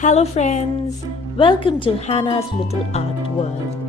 Hello, friends. Welcome to Hannah's Little Art World.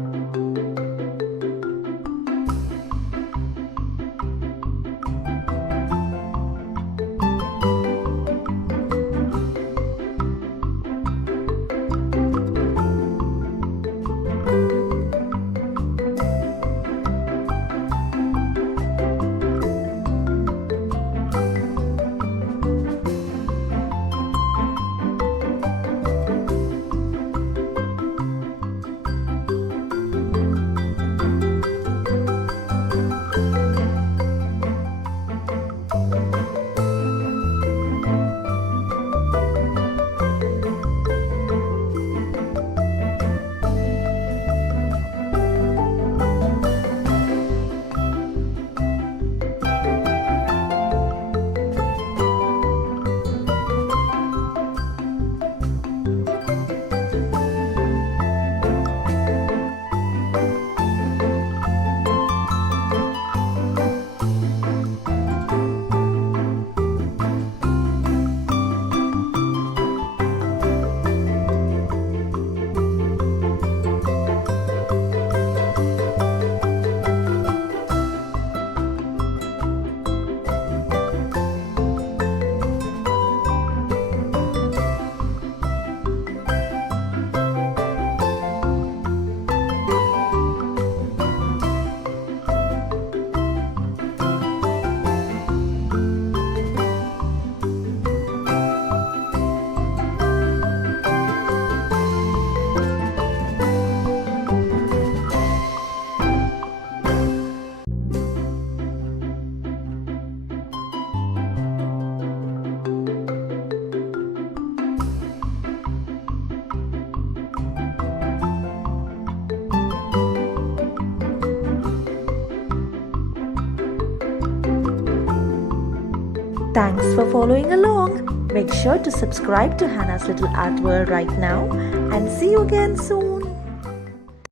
Thanks for following along. Make sure to subscribe to Hannah's Little Art World right now and see you again soon.